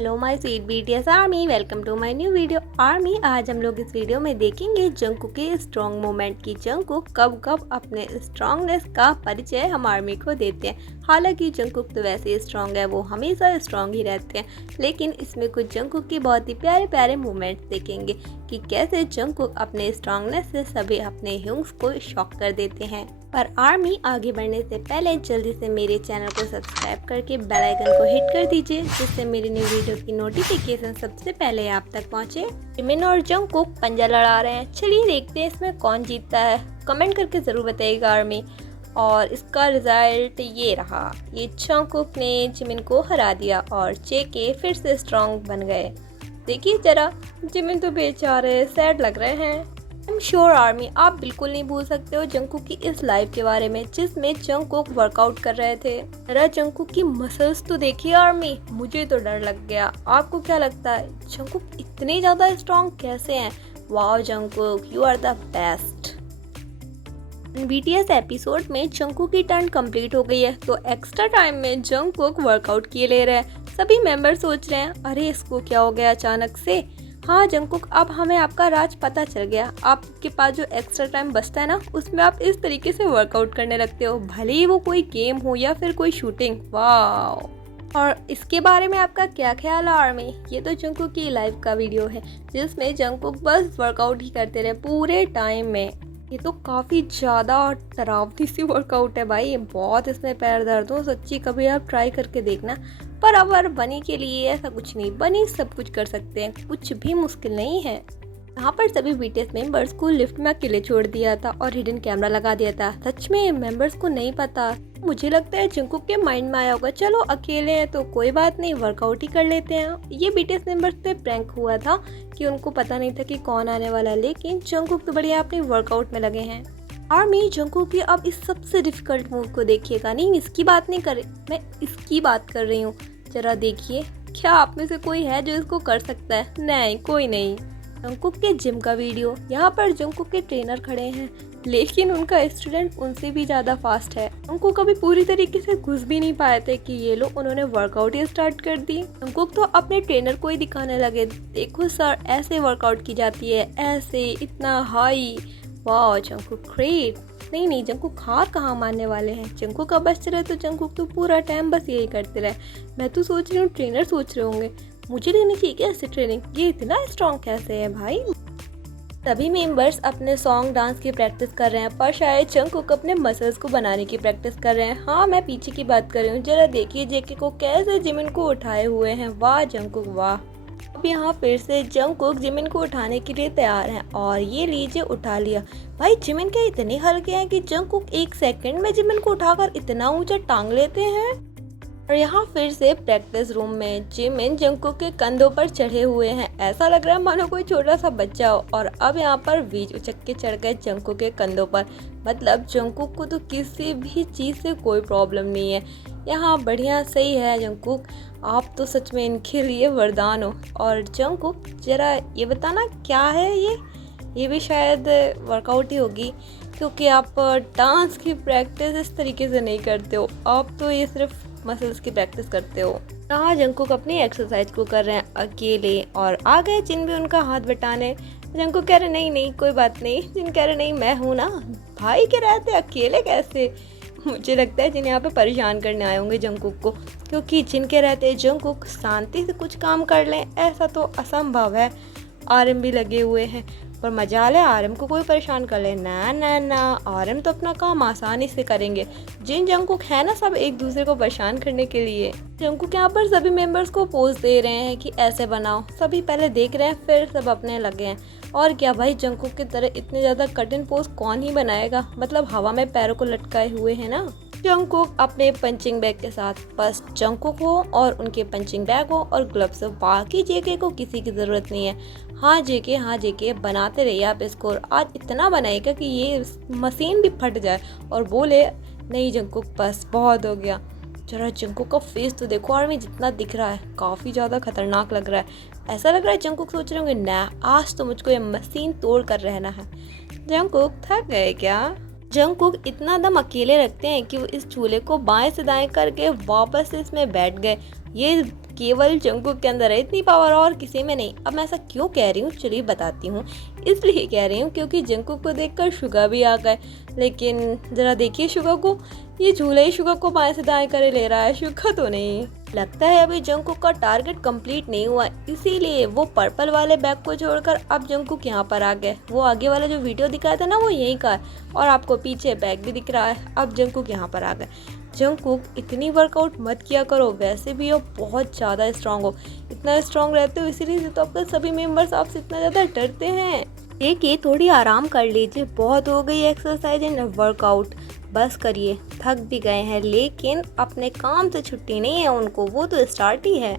Hello my sweet BTS army, welcome to my new video army. आज हम लोग इस वीडियो में देखेंगे जंगकुक के स्ट्रॉन्ग मोमेंट की। जंगकुक कब कब अपने स्ट्रॉन्गनेस का परिचय हम आर्मी को देते हैं। हालांकि जंगकुक तो वैसे ही स्ट्रॉन्ग है, वो हमेशा स्ट्रॉन्ग ही रहते हैं, लेकिन इसमें कुछ जंगकुक की बहुत ही प्यारे प्यारे मोमेंट्स देखेंगे कि कैसे जंगकुक अपने स्ट्रॉन्गनेस से सभी अपने ह्यूंग्स को शॉक कर देते हैं। पर आर्मी आगे बढ़ने से पहले जल्दी से मेरे चैनल को सब्सक्राइब करके बेल आइकन को हिट कर दीजिए, जिससे मेरी न्यू वीडियो की नोटिफिकेशन सबसे पहले आप तक पहुंचे। जिमिन और जंगकुक पंजा लड़ा रहे हैं, चलिए देखते हैं इसमें कौन जीतता है। कमेंट करके ज़रूर बताइएगा आर्मी। और इसका रिजल्ट ये रहा, ये जंगकुक ने जिमिन को हरा दिया और जेके फिर से स्ट्रॉन्ग बन गए। देखिए जरा, जिमिन तो बेचारे सैड लग रहे हैं। आई एम श्योर आर्मी आप बिल्कुल नहीं भूल सकते हो जंगकुक की इस लाइव के बारे में, जिसमें जंगकुक वर्कआउट कर रहे थे। जरा जंगकुक की मसल्स तो देखिए आर्मी, मुझे तो डर लग गया। आपको क्या लगता है जंगकुक इतने ज़्यादा स्ट्रॉन्ग कैसे हैं? Wow Jungkook, you are the best. BTS episode में जंगकुक की टर्न कंप्लीट हो गई है, तो एक्स्ट्रा टाइम में जंगकुक वर्कआउट किए ले रहे हैं। सभी मेंबर सोच रहे हैं अरे इसको क्या हो गया अचानक से। हाँ जंगकुक, अब हमें आपका राज पता चल गया। आपके पास जो एक्स्ट्रा टाइम बचता है ना, उसमें आप इस तरीके से वर्कआउट करने लगते हो, भले ही वो कोई गेम हो या फिर कोई शूटिंग। वाह। और इसके बारे में आपका क्या ख्याल है आर्मी? ये तो जंगकुक की लाइव का वीडियो है, जिसमें जंगकुक बस वर्कआउट ही करते रहे पूरे टाइम में। ये तो काफ़ी ज़्यादा डरावनी सी वर्कआउट है भाई, बहुत इसमें पैर दर्द हो सच्ची। कभी आप ट्राई करके देखना। पर अवर बनी के लिए ऐसा कुछ नहीं, बनी सब कुछ कर सकते हैं, कुछ भी मुश्किल नहीं है। यहाँ पर सभी बीटीएस मेंबर्स को लिफ्ट में अकेले छोड़ दिया था और हिडन कैमरा लगा दिया था। सच में मेंबर्स को नहीं पता। मुझे लगता है जंगकुक के माइंड में आया होगा चलो अकेले हैं तो कोई बात नहीं, वर्कआउट ही कर लेते हैं। ये बीटीएस मेंबर्स पे प्रैंक हुआ था कि उनको पता नहीं था कि कौन आने वाला है, लेकिन जंगकुक तो बढ़िया अपने वर्कआउट में लगे हैं। आर्मी जंगकुक की अब इस सबसे डिफिकल्ट मूव को देखिएगा। नहीं इसकी बात नहीं कर रही मैं, इसकी बात कर रही हूँ। जरा देखिए, क्या आप में से कोई है जो इसको कर सकता है? नहीं, कोई नहीं। जंगकुक के जिम का वीडियो। यहाँ पर जंगकुक के ट्रेनर खड़े हैं, लेकिन उनका स्टूडेंट उनसे भी ज़्यादा फास्ट है। जंगकुक कभी पूरी तरीके से घुस भी नहीं पाए थे कि ये लोग उन्होंने वर्कआउट ही स्टार्ट कर दी। जंगकुक तो अपने ट्रेनर को ही दिखाने लगे, देखो सर ऐसे वर्कआउट की जाती है, ऐसे इतना हाई। वाह जंगकुक ग्रेट। नहीं नहीं, जंगकुक हार कहाँ मानने वाले हैं। जंगकुक का बचते रहे तो जंगकुक तो पूरा टाइम बस यही करते रहे। मैं तो सोच रही हूँ ट्रेनर सोच रहे होंगे मुझे लेनी चाहिए क्या ऐसे ट्रेनिंग, ये इतना स्ट्रॉन्ग कैसे है भाई। सभी मेंबर्स अपने सॉन्ग डांस की प्रैक्टिस कर रहे हैं, पर शायद जंगकुक अपने मसल्स को बनाने की प्रैक्टिस कर रहे हैं। हाँ मैं पीछे की बात कर रही हूँ। जरा देखिए जेके को कैसे जिमिन को उठाए हुए हैं। वाह जंगकुक वाह। अब यहाँ फिर से जंगकुक जिमिन को उठाने के लिए तैयार हैं और ये लीजिए उठा लिया। भाई जिमिन क्या इतने हल्के हैं कि जंगकुक एक सेकंड में जिमिन को उठाकर इतना ऊंचा टांग लेते हैं। और यहाँ फिर से प्रैक्टिस रूम में जिमिन जंगकुक के कंधों पर चढ़े हुए हैं, ऐसा लग रहा है मानो कोई छोटा सा बच्चा हो। और अब यहाँ पर वीज उचक के चढ़ गए जंगकुक के कंधों पर। मतलब जंगकुक को तो किसी भी चीज़ से कोई प्रॉब्लम नहीं है। यहाँ बढ़िया सही है जंगकुक, आप तो सच में इनके लिए वरदान हो। और जंगकुक जरा ये बताना क्या है ये भी शायद वर्कआउट ही होगी, क्योंकि आप डांस की प्रैक्टिस इस तरीके से नहीं करते हो, आप तो ये सिर्फ मसल्स की प्रैक्टिस करते हो। यहाँ जंगकुक अपनी एक्सरसाइज को कर रहे हैं अकेले और आ गए जिन भी उनका हाथ बटाने। जंगकुक कह रहे नहीं नहीं कोई बात नहीं, जिन कह रहे नहीं मैं हूँ ना। भाई के रहते अकेले कैसे? मुझे लगता है जिन यहाँ पे परेशान करने आए होंगे जंगकुक को, क्योंकि जिनके रहते जंगकुक शांति से कुछ काम कर लें ऐसा तो असंभव है। आरएम भी लगे हुए हैं, पर मजाल है आरएम को कोई परेशान कर ले। ना ना ना, आरएम तो अपना काम आसानी से करेंगे। जिन जंगकुक है ना सब एक दूसरे को परेशान करने के लिए। जंगकुक यहाँ पर सभी मेंबर्स को पोज दे रहे हैं कि ऐसे बनाओ। सभी पहले देख रहे हैं फिर सब अपने लगे हैं। और क्या भाई जंगकुक की तरह इतने ज़्यादा कठिन पोज कौन ही बनाएगा, मतलब हवा में पैरों को लटकाए हुए है ना। जंगकुक अपने पंचिंग बैग के साथ, बस जंगकुक हो और उनके पंचिंग बैग हो और ग्लव्स हो, बाकी जेके को किसी की ज़रूरत नहीं है। हाँ जेके बनाते रहिए आप स्कोर। आज इतना बनाएगा कि ये मशीन भी फट जाए और बोले नहीं जंगकुक बस बहुत हो गया। जरा जंगकुक का फेस तो देखो आर्मी, जितना दिख रहा है काफ़ी ज़्यादा खतरनाक लग रहा है। ऐसा लग रहा है जंगकुक सोच रहे होंगे ना आज तो मुझको ये मशीन तोड़ कर रहना है। जंगकुक थक गए क्या? जंगकुक इतना दम अकेले रखते हैं कि वो इस झूले को बाएं से दाएं करके वापस से इसमें बैठ गए। ये केवल जंगकुक के अंदर है इतनी पावर और किसी में नहीं। अब मैं ऐसा क्यों कह रही हूँ चलिए बताती हूँ। इसलिए कह रही हूँ क्योंकि जंगकुक को देखकर शुगा भी आ गए। लेकिन ज़रा देखिए शुगा को, ये झूला ही शुगा को बाएं से दाएं करे ले रहा है, शुगा तो नहीं। लगता है अभी जंगकुक का टारगेट कंप्लीट नहीं हुआ, इसीलिए वो पर्पल वाले बैग को छोड़कर अब जंगकुक यहाँ पर आ गए। वो आगे वाला जो वीडियो दिखाया था ना वो यहीं का है और आपको पीछे बैग भी दिख रहा है। अब जंगकुक यहाँ पर आ गए। जंगकुक इतनी वर्कआउट मत किया करो, वैसे भी हो बहुत ज़्यादा स्ट्रांग हो, इतना स्ट्रांग रहते हो इसीलिए तो आपके सभी मेंबर्स आपसे इतना ज़्यादा डरते हैं। देखिए थोड़ी आराम कर लीजिए, बहुत हो गई एक्सरसाइज एंड वर्कआउट, बस करिए। थक भी गए हैं लेकिन अपने काम से छुट्टी नहीं है उनको, वो तो स्टार्ट ही है।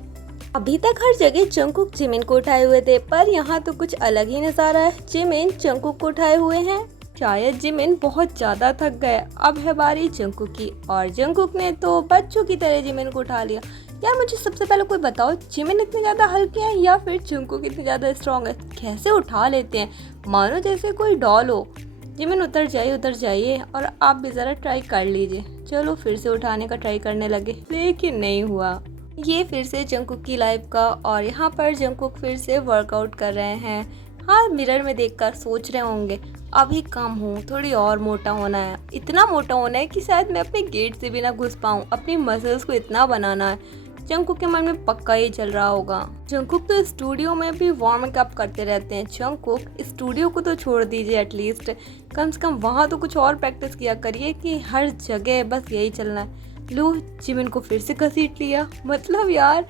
अभी तक हर जगह जंगकुक जिमिन को उठाए हुए थे, पर यहाँ तो कुछ अलग ही नज़ारा है। जिमिन जंगकुक को उठाए हुए हैं। शायद जिमिन बहुत ज़्यादा थक गए। अब है बारी जंगकुक की और जंगकुक ने तो बच्चों की तरह जिमिन को उठा लिया। यार मुझे सबसे पहले कोई बताओ, जिमिन इतने ज़्यादा हल्के हैं या फिर जंगकुक इतने ज़्यादा स्ट्रॉन्ग है? कैसे उठा लेते हैं, मानो जैसे कोई डॉल हो। जिमिन उतर जाइए और आप भी ज़रा ट्राई कर लीजिए। चलो फिर से उठाने का ट्राई करने लगे लेकिन नहीं हुआ। ये फिर से जंगकुक की लाइफ का और यहाँ पर जंगकुक फिर से वर्कआउट कर रहे हैं। हाँ, मिरर में देखकर सोच रहे होंगे अभी कम हूँ, थोड़ी और मोटा होना है, इतना मोटा होना है कि शायद मैं अपने गेट से भी ना घुस पाऊँ, अपनी मसल्स को इतना बनाना है। जंगकुक के मन में पक्का ही चल रहा होगा। जंगकुक तो स्टूडियो में भी वार्म अप करते रहते हैं। जंगकुक स्टूडियो को तो छोड़ दीजिए, एटलीस्ट कम से कम वहाँ तो कुछ और प्रैक्टिस किया करिए कि हर जगह बस यही चलना है। लो जिमिन को फिर से घसीट लिया, मतलब यार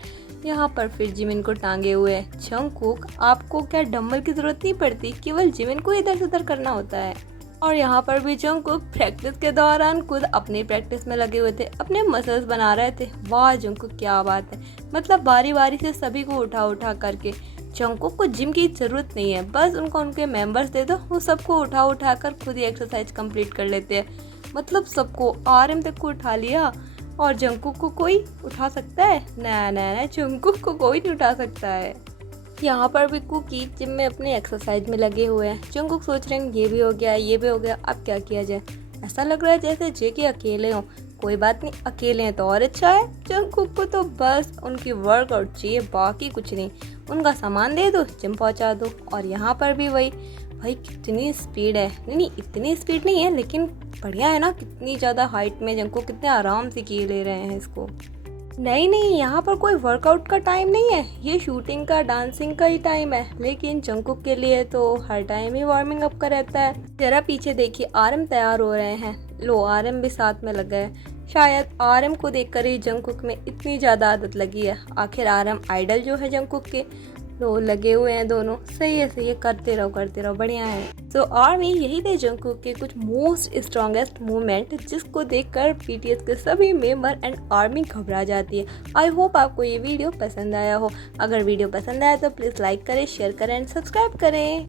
यहाँ पर फिर जिमिन को टांगे हुए है। जंगकुक आपको क्या डंबल की जरूरत नहीं पड़ती, केवल जिमिन को इधर से उधर करना होता है। और यहाँ पर भी जंगकुक प्रैक्टिस के दौरान खुद अपनी प्रैक्टिस में लगे हुए थे, अपने मसल्स बना रहे थे। वाह जंगकुक क्या बात है, मतलब बारी बारी से सभी को उठा करके। जंगकुक को जिम की ज़रूरत नहीं है, बस उनको उनके मेंबर्स दे दो, वो सबको उठा कर खुद ही एक्सरसाइज कंप्लीट कर लेते हैं। मतलब सबको RM तक को उठा लिया और जंगकुक को कोई उठा सकता है? ना, जंगकुक को कोई नहीं उठा सकता है। यहाँ पर भी कुकी जिम में अपने एक्सरसाइज में लगे हुए हैं। जंगकुक सोच रहे हैं ये भी हो गया, अब क्या किया जाए। ऐसा लग रहा है जैसे जेके अकेले हों। कोई बात नहीं, अकेले हैं तो और अच्छा है। जंगकुक को तो बस उनकी वर्कआउट चाहिए, बाकी कुछ नहीं। उनका सामान दे दो, जिम पहुँचा दो। और यहाँ पर भी वही, भाई कितनी स्पीड है। नहीं इतनी स्पीड नहीं है लेकिन बढ़िया है ना, कितनी ज़्यादा हाइट में जंगकुक कितने आराम से किए ले रहे हैं इसको। नहीं, यहाँ पर कोई वर्कआउट का टाइम नहीं है, ये शूटिंग का डांसिंग का ही टाइम है। लेकिन जंगकुक के लिए तो हर टाइम ही वार्मिंग अप का रहता है। जरा पीछे देखिए, RM तैयार हो रहे हैं। लो RM भी साथ में लग गए। शायद RM को देखकर ही जंगकुक में इतनी ज़्यादा आदत लगी है। आखिर RM आइडल जो है जंगकुक के, तो लगे हुए हैं दोनों। सही है, करते रहो, बढ़िया है। तो आर्मी यही थे जंगकुक के कुछ मोस्ट स्ट्रॉन्गेस्ट मूवमेंट, जिसको देखकर BTS के सभी मेंबर एंड आर्मी घबरा जाती है। आई होप आपको ये वीडियो पसंद आया हो। अगर वीडियो पसंद आया तो प्लीज़ लाइक करें, शेयर करें एंड सब्सक्राइब करें।